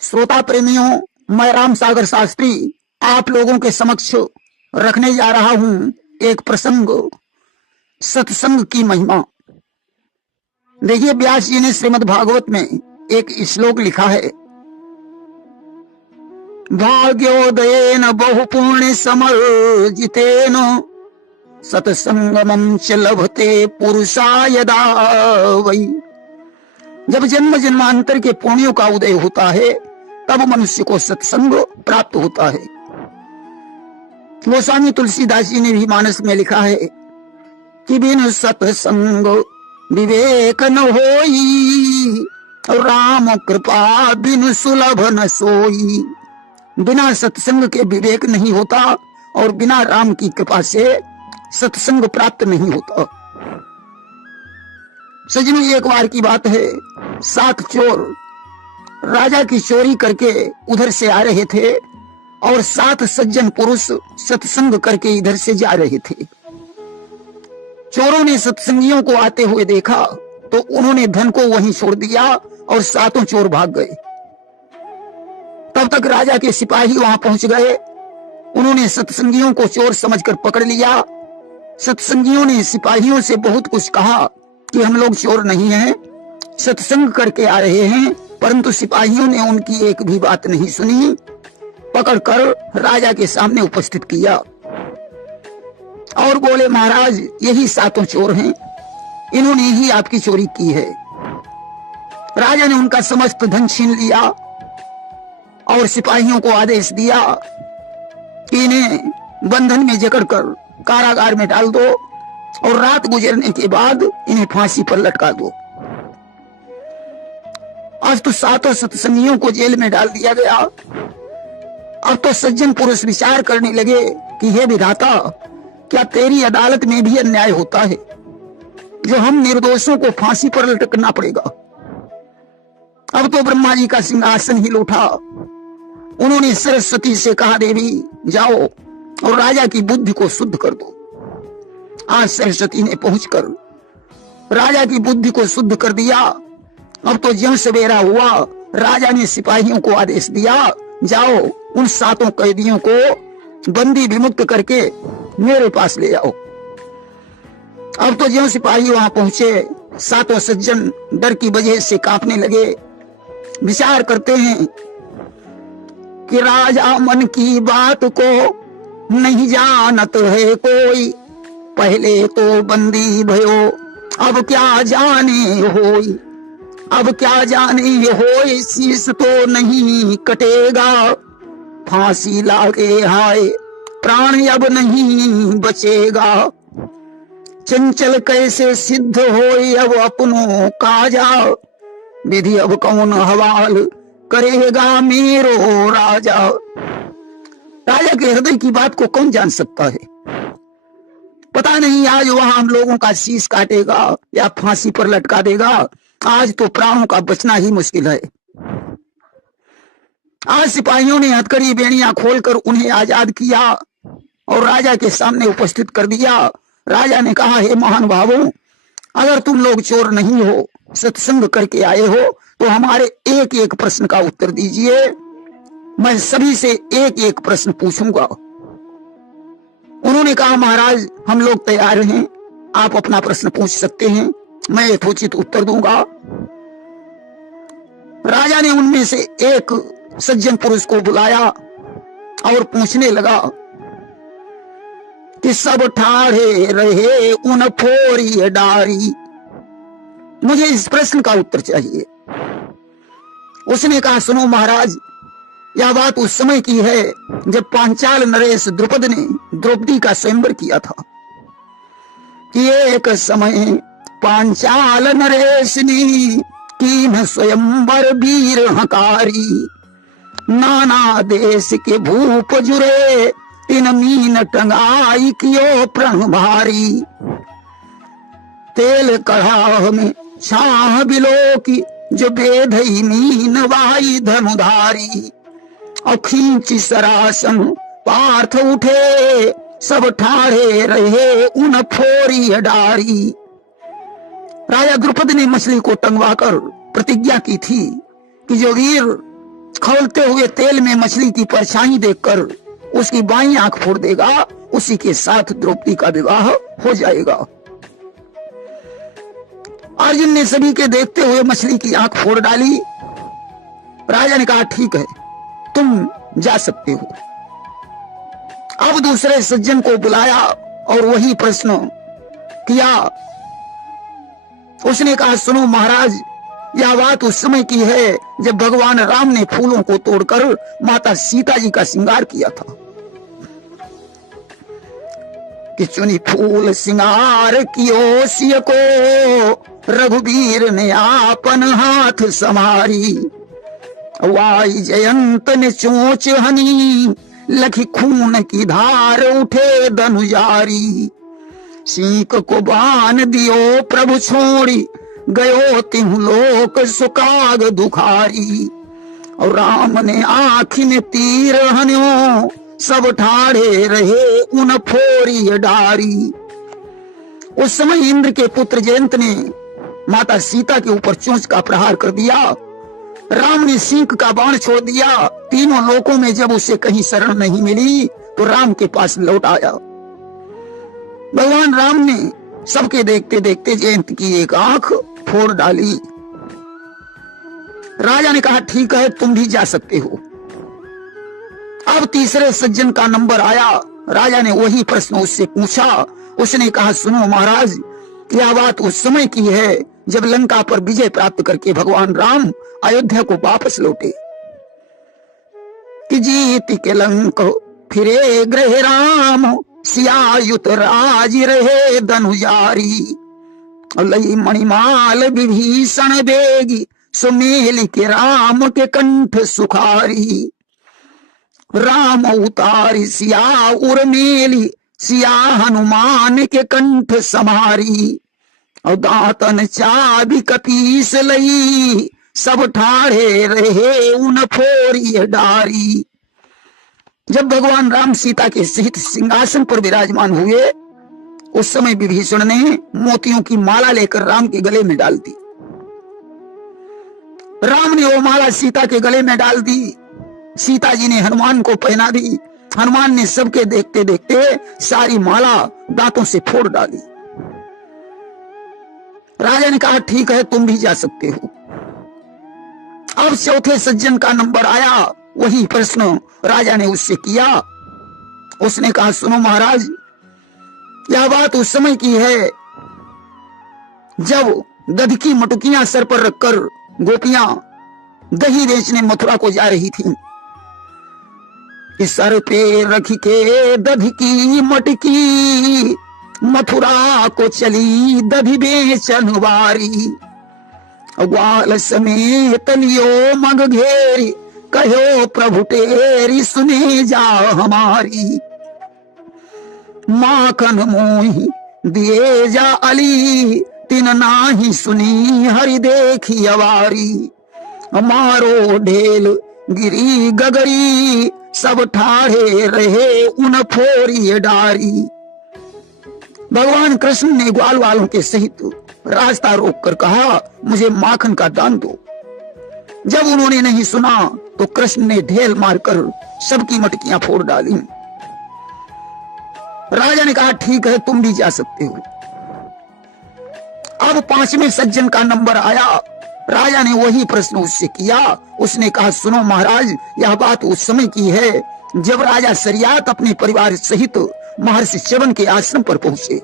श्रोता प्रेमियों, मैं राम सागर शास्त्री आप लोगों के समक्ष रखने जा रहा हूं एक प्रसंग, सत्संग की महिमा। देखिए, व्यास जी ने श्रीमद् भागवत में एक श्लोक लिखा है, भाग्योदयेन बहुपुण्य समर्जितेन सत्संगमं च लभते पुरुषा यदा वै। जब जन्म जन्मांतर के पुण्यों का उदय होता है तब मनुष्य को सत्संग प्राप्त होता है। गोस्वामी तुलसीदास जी ने भी मानस में लिखा है कि बिन सत्संग विवेक न होई, राम कृपा बिन सुलभ न सोई। बिना सत्संग के विवेक नहीं होता और बिना राम की कृपा से सत्संग प्राप्त नहीं होता। सजनों, एक बार की बात है, 7 चोर राजा की चोरी करके उधर से आ रहे थे और 7 सज्जन पुरुष सत्संग करके इधर से जा रहे थे। चोरों ने सत्संगियों को आते हुए देखा तो उन्होंने धन को वहीं छोड़ दिया और 7 चोर भाग गए। तब तक राजा के सिपाही वहां पहुंच गए। उन्होंने सत्संगियों को चोर समझकर पकड़ लिया। सत्संगियों ने सिपाहियों से बहुत कुछ कहा कि हम लोग चोर नहीं हैं, सत्संग करके आ रहे हैं, परंतु सिपाहियों ने उनकी एक भी बात नहीं सुनी। पकड़कर राजा के सामने उपस्थित किया और बोले, महाराज, यही 7 चोर हैं, इन्होंने ही आपकी चोरी की है। राजा ने उनका समस्त धन छीन लिया और सिपाहियों को आदेश दिया कि इन्हें बंधन में जकड़कर कारागार में डाल दो और रात गुजरने के बाद इन्हें फांसी पर लटका दो। आज तो 7 सत्संगियों को जेल में डाल दिया गया। अब तो सज्जन पुरुष विचार करने लगे कि हे विधाता, क्या तेरी अदालत में भी अन्याय होता है जो हम निर्दोषों को फांसी पर लटकना पड़ेगा। अब तो ब्रह्मा जी का सिंहासन हिल उठा। उन्होंने सरस्वती से कहा, देवी जाओ और राजा की बुद्धि को शुद्ध कर दो। आज सरस्वती ने पहुंचकर राजा की बुद्धि को शुद्ध कर दिया। अब तो ज्यों सवेरा हुआ, राजा ने सिपाहियों को आदेश दिया, जाओ उन 7 कैदियों को बंदी विमुक्त करके मेरे पास ले आओ। अब तो ज्यों सिपाही वहां पहुंचे, 7 सज्जन डर की वजह से कांपने लगे। विचार करते हैं कि राजा मन की बात को नहीं जानत है कोई, पहले तो बंदी भयो अब क्या जाने होई। अब क्या जाने होई, शीश तो नहीं कटेगा, फांसी लागे हाय प्राण अब नहीं बचेगा। चंचल कैसे सिद्ध होई अब अपनों काजा, विधि अब कौन हवाल करेगा मेरो राजा। राजा के हृदय की बात को कौन जान सकता है। पता नहीं आज वहां हम लोगों का शीश काटेगा या फांसी पर लटका देगा। आज तो प्राणों का बचना ही मुश्किल है। आज सिपाहियों ने हथकड़ी बेड़ियां खोलकर उन्हें आजाद किया और राजा के सामने उपस्थित कर दिया। राजा ने कहा, हे महानुभावों, अगर तुम लोग चोर नहीं हो, सत्संग करके आए हो, तो हमारे एक एक प्रश्न का उत्तर दीजिए। मैं सभी से एक एक प्रश्न पूछूंगा। उन्होंने कहा, महाराज, हम लोग तैयार हैं, आप अपना प्रश्न पूछ सकते हैं, मैं यथोचित उत्तर दूंगा। राजा ने उनमें से एक सज्जन पुरुष को बुलाया और पूछने लगा कि सब ठाढ़े रहे उन फोरी डारी, मुझे इस प्रश्न का उत्तर चाहिए। उसने कहा, सुनो महाराज, यह बात उस समय की है जब पांचाल नरेश द्रुपद ने द्रौपदी का स्वयंवर किया था कि एक समय पांचाल नरेश ने कीन स्वयंवर वीर हकारी, नाना देश के भूप जुरे तीन मीन टंगाई कियो प्रण भारी। तेल कढ़ाह में छाह बिलो की जो बेधई मीन वाई धनुधारी, और खींची सरासन पार्थ उठे सब ठाढ़े रहे उन फोरी डारी। राजा द्रुपद ने मछली को टंगवाकर प्रतिज्ञा की थी कि जो वीर खौलते हुए तेल में मछली की परछाई देखकर उसकी बाईं आंख फोड़ देगा, उसी के साथ द्रौपदी का विवाह हो जाएगा। अर्जुन ने सभी के देखते हुए मछली की आंख फोड़ डाली। राजा ने कहा ठीक है, तुम जा सकते हो। अब दूसरे सज्जन को बुलाया और वही प्रश्न किया। उसने कहा सुनो महाराज, यह बात उस समय की है जब भगवान राम ने फूलों को तोड़कर माता सीता जी का श्रृंगार किया था कि चुनी फूल श्रृंगार कियो सिय को, रघुवीर ने आपन हाथ समारी। वाई जयंत ने चोंच हनी, लखी खून की धार उठे धनुजारी। सीक को बान दियो प्रभु छोड़ी, गयो तिहु लोक सुकाग दुखारी। और राम ने आँखी में तीर हन्यो, सब ठाड़े रहे उन फोरी डारी। उस समय इंद्र के पुत्र जयंत ने माता सीता के ऊपर चोंच का प्रहार कर दिया। राम ने सींग का बाण छोड़ दिया। तीनों लोकों में जब उसे कहीं शरण नहीं मिली तो राम के पास लौट आया। भगवान राम ने सबके देखते देखते जयंत की एक आंख फोड़ डाली। राजा ने कहा ठीक है, तुम भी जा सकते हो। अब तीसरे सज्जन का नंबर आया। राजा ने वही प्रश्न उससे पूछा। उसने कहा सुनो महाराज, यह बात उस समय की है जब लंका पर विजय प्राप्त करके भगवान राम अयोध्या को वापस लौटे। कि जीत के लंक फिरे गृह राम, सियायुत राज रहे धनुजारी। लई मणिमाल विभीषण बेगी, सुमेल के राम के कंठ सुखारी। राम उतारी सिया उर्मेली, सिया हनुमान के कंठ समारी। और दातन चाबी कपीस लई, सब ठाड़े रहे उन फोरी डारी। जब भगवान राम सीता के सहित सिंहासन पर विराजमान हुए, उस समय विभीषण ने मोतियों की माला लेकर राम के गले में डाल दी। राम ने वो माला सीता के गले में डाल दी। सीता जी ने हनुमान को पहना दी। हनुमान ने सबके देखते देखते सारी माला दांतों से फोड़ डाली। राजा ने कहा ठीक है, तुम भी जा सकते हो। अब चौथे सज्जन का नंबर आया। वही प्रश्न राजा ने उससे किया। उसने कहा सुनो महाराज, यह बात उस समय की है जब दध की मटुकियां सर पर रखकर गोपियां दही बेचने मथुरा को जा रही थीं। इस सर पे रख के दध की मटकी, मथुरा को चली दधी बेचन वारी। ग्वाल समेत लियो मग घेरी, कहो प्रभु तेरी सुने जा हमारी। माखन मोही दिए जा अली, तिन नाही सुनी हरि देखी अवारी। मारो ढेल गिरी गगरी, सब ठाड़े रहे उन फोरी डारी। भगवान कृष्ण ने ग्वाल वालों के सहित रास्ता रोककर कहा मुझे माखन का दान दो। जब उन्होंने नहीं सुना तो कृष्ण ने ढेल मारकर सबकी मटकियां फोड़ डाली। राजा ने कहा ठीक है, तुम भी जा सकते हो। अब पांचवें सज्जन का नंबर आया। राजा ने वही प्रश्न उससे किया। उसने कहा सुनो महाराज, यह बात उस समय की है जब राजा सरियात अपने परिवार सहित महर्षि च्यवन के आश्रम पर पहुंचे।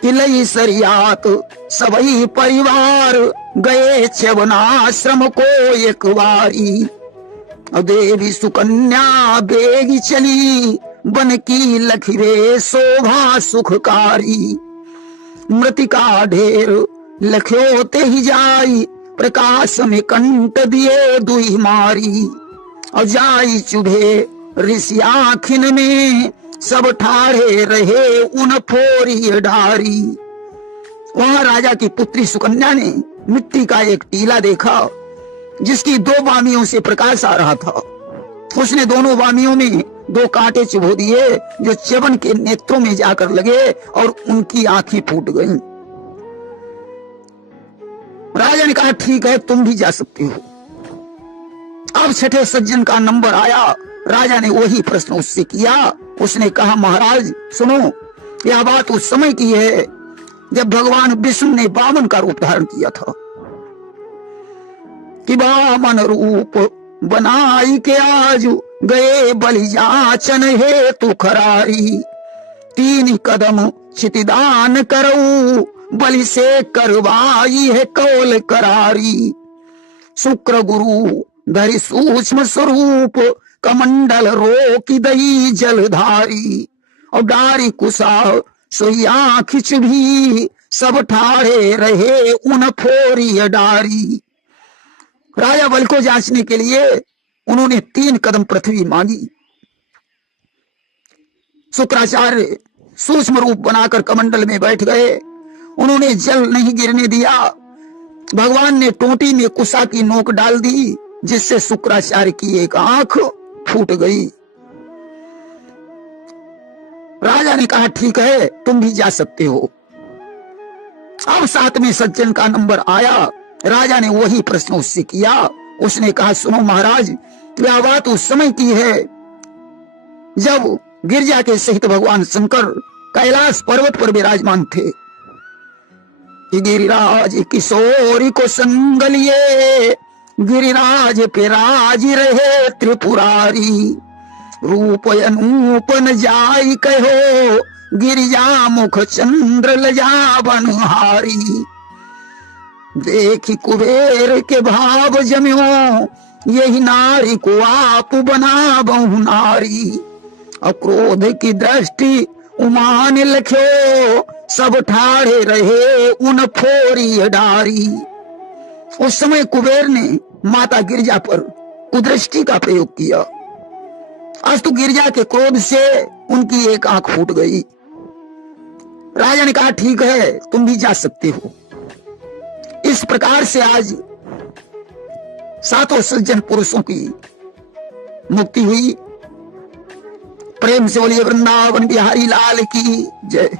किलई सरियात सबही परिवार, गए च्यवन आश्रम को एक बारी। देवी सुकन्या बेगी चली, बन की लखीरे शोभा सुखकारी। मृतिका ढेर लख्यो ते ही जाई, प्रकाश में कंठ दिए दुई मारी। और जाई चुभे ऋषि आखिन में, सब ठाड़े रहे उन फोरी डारी। वहां राजा की पुत्री सुकन्या ने मिट्टी का एक टीला देखा जिसकी दो बामियों से प्रकाश आ रहा था। उसने दोनों बामियों में दो कांटे चुभो दिए जो च्यवन के नेत्रों में जाकर लगे और उनकी आंखें फूट गईं। राजा ने कहा ठीक है, तुम भी जा सकते हो। अब छठे सज्जन का नंबर आया। राजा ने वही प्रश्न उससे किया। उसने कहा, महाराज सुनो, यह बात उस समय की है जब भगवान विष्णु ने वामन का रूप धारण किया था कि वामन रूप बनाई के आज गए बलि जाचन हेतु खरारी। 3 कदम क्षितिदान करऊ बलि से करवाई है कौल करारी। शुक्र गुरु धरि सूक्ष्म स्वरूप कमंडल रोकी दई जलधारी। और डारी कुशा सोया खिच भी सब ठाड़े रहे उन फोरी डारी। राजा बलि को जांचने के लिए उन्होंने 3 कदम पृथ्वी मांगी। शुक्राचार्य सूक्ष्म रूप बनाकर कमंडल में बैठ गए। उन्होंने जल नहीं गिरने दिया। भगवान ने टोटी में कुशा की नोक डाल दी, जिससे शुक्राचार्य की एक आंख फूट गई। राजा ने कहा, ठीक है, तुम भी जा सकते हो। अब 7वें सज्जन का नंबर आया। राजा ने वही प्रश्न उससे किया। उसने कहा, सुनो महाराज, यह बात उस समय की है जब गिरजा के सहित भगवान शंकर कैलाश पर्वत पर विराजमान थे। गिरिराज किशोरी को संग लिए गिरिराज पे राज रहे त्रिपुरारी। रूप अनूप न जाई कहो गिरिजा मुख चंद्र लजा बनहारी। देखी कुबेर के भाव जम्यो यही नारी को आप बना बहु नारी। अक्रोध की दृष्टि उमान लख्यो सब ठाड़े रहे उन फोरी डारी। उस समय कुबेर ने माता गिरजा पर कुदृष्टि का प्रयोग किया। अस्तु गिरजा के क्रोध से उनकी एक आंख फूट गई। राजा ने कहा, ठीक है, तुम भी जा सकते हो। इस प्रकार से आज 7 सज्जन पुरुषों की मुक्ति हुई। प्रेम से बोलिए वृंदावन बिहारी लाल की जय।